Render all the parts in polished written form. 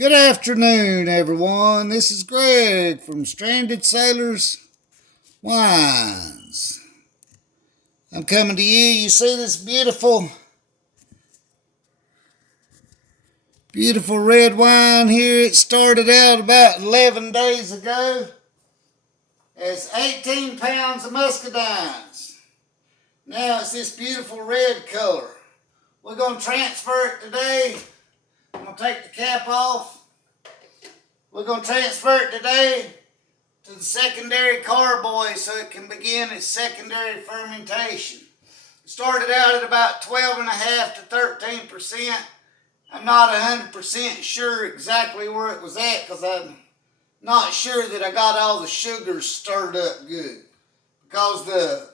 Good afternoon, everyone. This is Greg from Stranded Sailors Wines. I'm coming to you. You see this beautiful red wine here? It started out about 11 days ago as 18 pounds of muscadines. Now it's this beautiful red color. We're going to transfer it today. I'm going to take the cap off. We're going to transfer it today to the secondary carboy so it can begin its secondary fermentation. It started out at about 12.5 to 13%. I'm not 100% sure exactly where it was at because I'm not sure that I got all the sugars stirred up good. Because the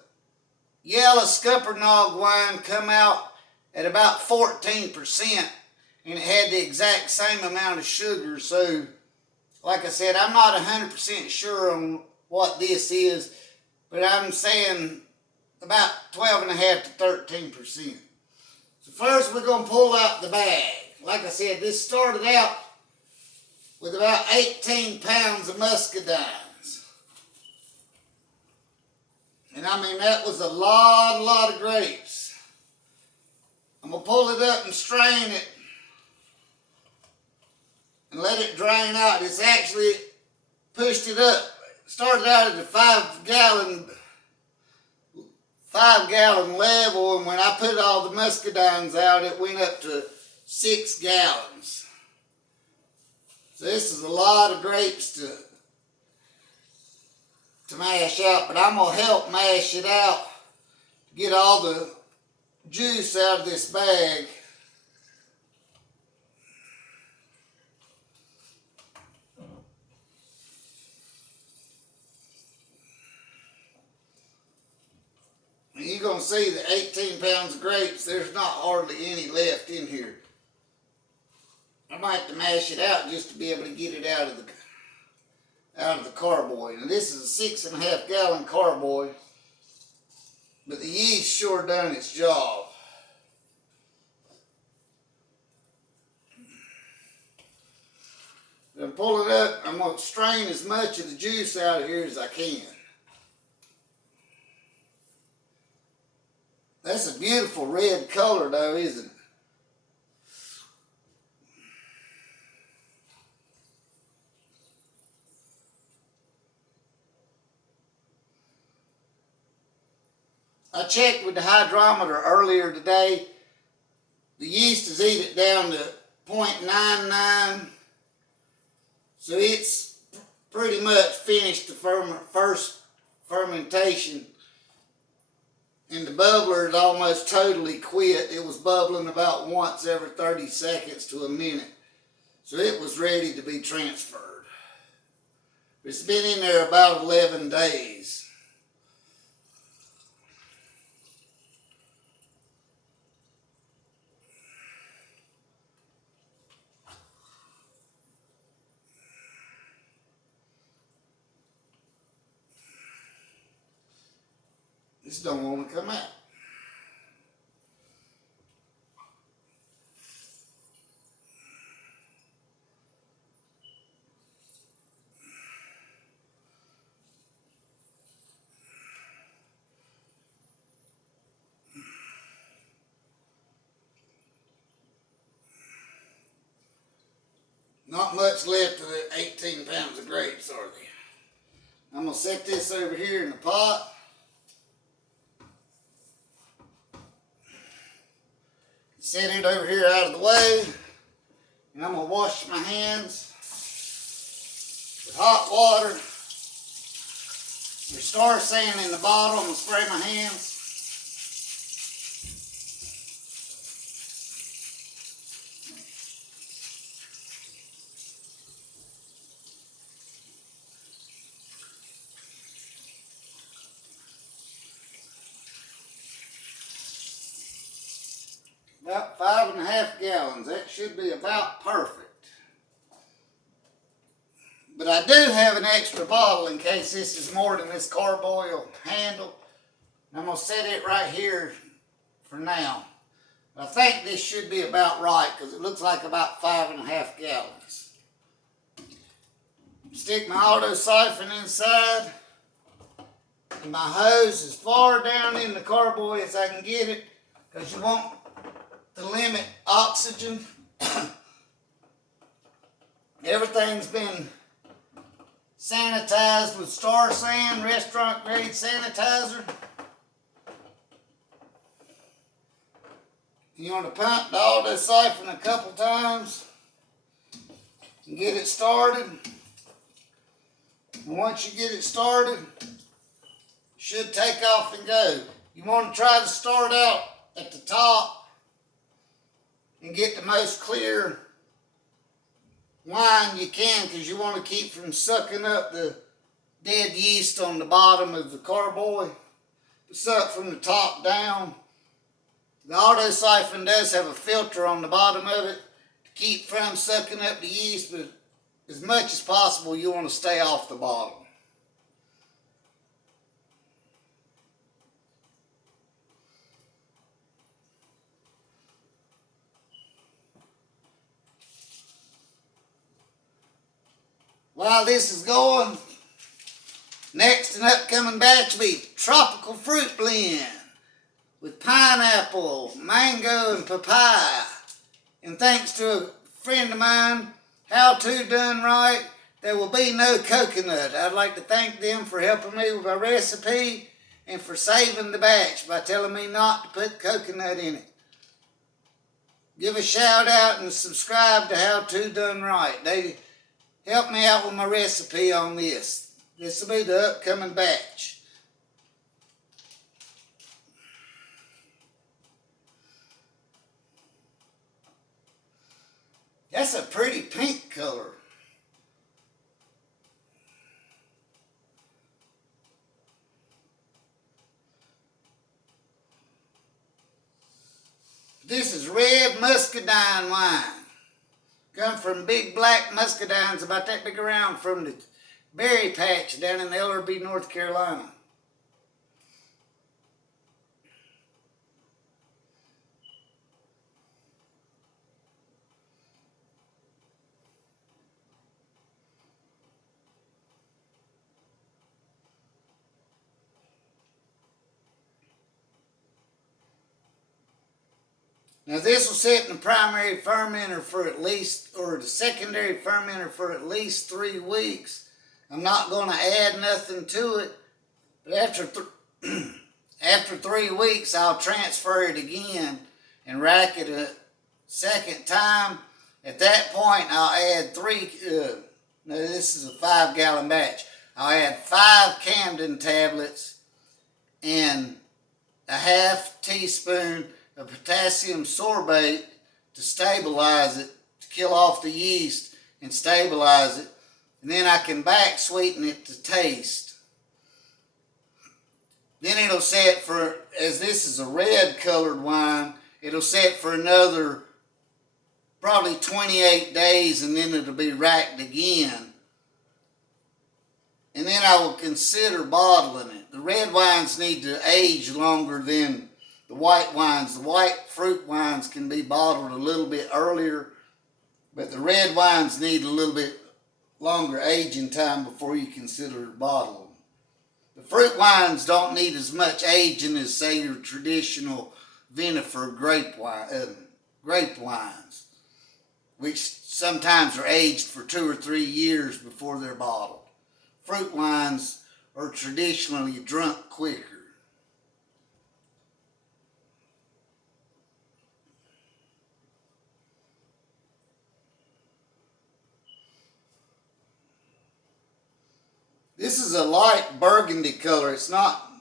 yellow Scuppernong wine come out at about 14% and it had the exact same amount of sugar. So, like I said, I'm not 100% sure on what this is, but I'm saying about 12.5 to 13%. So first we're going to pull out the bag. Like I said, this started out with about 18 pounds of muscadines. And I mean, that was a lot of grapes. I'm going to pull it up and strain it and let it drain out. It's actually pushed it up. It started out at the 5 gallon level, and when I put all the muscadines out, it went up to 6 gallons. So this is a lot of grapes to mash out, but I'm going to help mash it out to get all the juice out of this bag. And you're going to see the 18 pounds of grapes, there's not hardly any left in here. I might have to mash it out just to be able to get it out of the carboy. And this is a 6.5 gallon carboy, but the yeast sure done its job. I'm pulling it up. I'm going to strain as much of the juice out of here as I can. That's a beautiful red color though, isn't it? I checked with the hydrometer earlier today. The yeast has eaten it down to 0.99. So it's pretty much finished the first fermentation. And the bubbler had almost totally quit. It was bubbling about once every 30 seconds to a minute. So it was ready to be transferred. It's been in there about 11 days. This don't want to come out. Not much left of the 18 pounds of grapes, are they? I'm going to set this over here in the pot. Set it over here out of the way. And I'm going to wash my hands with hot water. There's star sand in the bottle. I'm going to spray my hands. About 5.5 gallons. That should be about perfect. But I do have an extra bottle in case this is more than this carboy will handle. I'm going to set it right here for now. I think this should be about right because it looks like about 5.5 gallons. Stick my auto siphon inside. And my hose as far down in the carboy as I can get it, because you want to limit oxygen. Everything's been sanitized with Star San, restaurant grade sanitizer. You want to pump the auto siphon a couple times and get it started. And once you get it started, it should take off and go. You want to try to start out at the top and get the most clear wine you can, because you want to keep from sucking up the dead yeast on the bottom of the carboy. Suck from the top down. The auto siphon does have a filter on the bottom of it to keep from sucking up the yeast, but as much as possible you want to stay off the bottom. While this is going, next and upcoming batch will be tropical fruit blend with pineapple, mango, and papaya. And thanks to a friend of mine, How To Done Right, there will be no coconut. I'd like to thank them for helping me with my recipe and for saving the batch by telling me not to put coconut in it. Give a shout out and subscribe to How To Done Right. They helped me out with my recipe on this. This will be the upcoming batch. That's a pretty pink color. This is Red Muscadine Wine. Come from big black muscadines about that big around from the berry patch down in Ellerby, North Carolina. Now this will sit in the primary fermenter for at least, or the secondary fermenter for at least 3 weeks. I'm not going to add nothing to it, but after 3 weeks I'll transfer it again and rack it a second time. At that point I'll add now this is a 5-gallon batch. I'll add 5 Camden tablets and a half teaspoon of potassium sorbate to stabilize it, to kill off the yeast and stabilize it. And then I can back sweeten it to taste. Then it'll set for, as this is a red colored wine, it'll set for another probably 28 days, and then it'll be racked again. And then I will consider bottling it. The red wines need to age longer than the white wines. The white fruit wines can be bottled a little bit earlier, but the red wines need a little bit longer aging time before you consider bottling. The fruit wines don't need as much aging as, say, your traditional vinifer grape wines, which sometimes are aged for 2 or 3 years before they're bottled. Fruit wines are traditionally drunk quicker. This is a light burgundy color. It's not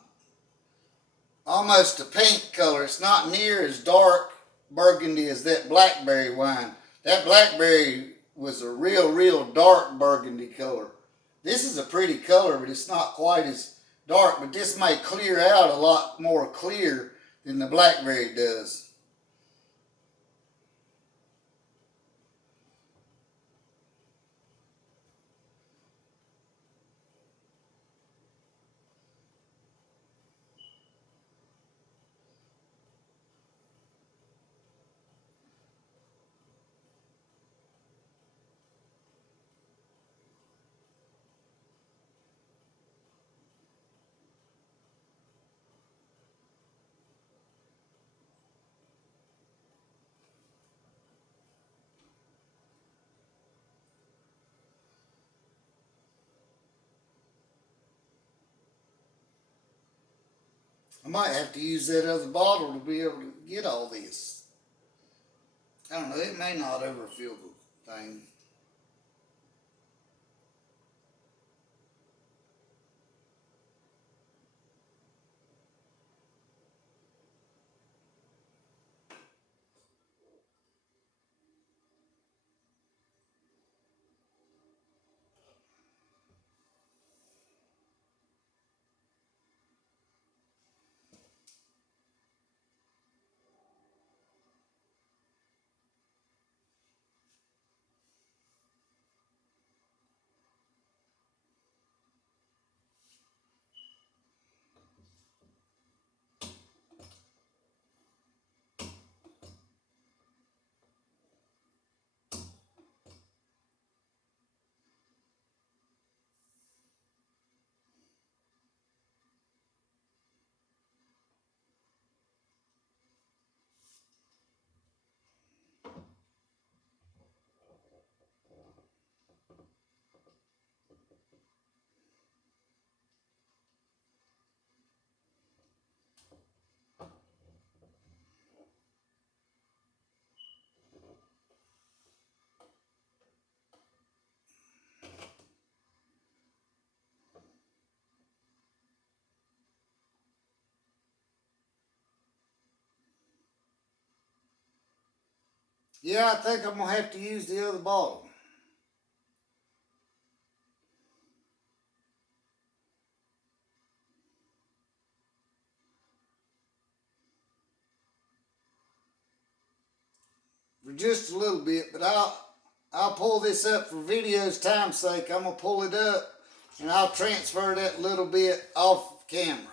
almost a pink color. It's not near as dark burgundy as that blackberry wine. That blackberry was a real dark burgundy color. This is a pretty color, but it's not quite as dark. But this may clear out a lot more clear than the blackberry does. I might have to use that other bottle to be able to get all this. I don't know, it may not overfill the thing. Yeah, I think I'm going to have to use the other bottle. For just a little bit, but I'll pull this up for video's time's sake. I'm going to pull it up and I'll transfer that little bit off camera.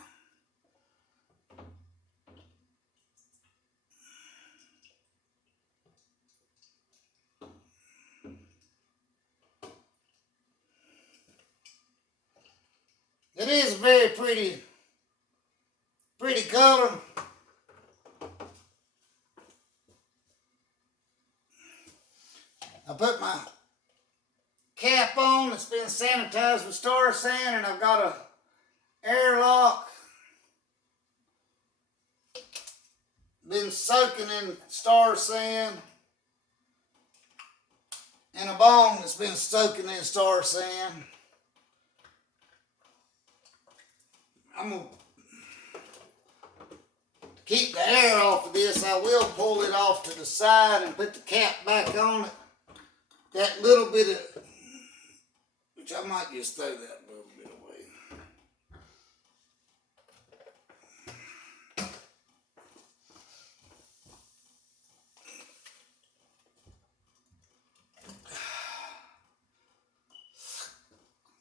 It is a very pretty color. I put my cap on. It's been sanitized with Star San, and I've got a airlock. Been soaking in Star San. And a bong that's been soaking in Star San. I'm going to keep the air off of this. I will pull it off to the side and put the cap back on it. That little bit of, which I might just throw that little bit away.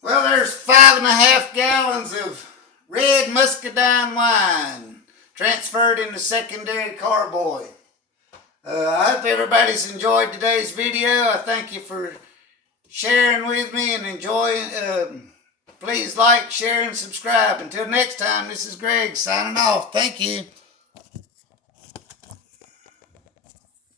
Well, there's 5.5 gallons of Red Muscadine Wine transferred into secondary carboy. I hope everybody's enjoyed today's video. I thank you for sharing with me and enjoying. Please like, share, and subscribe. Until next time, this is Greg signing off. Thank you.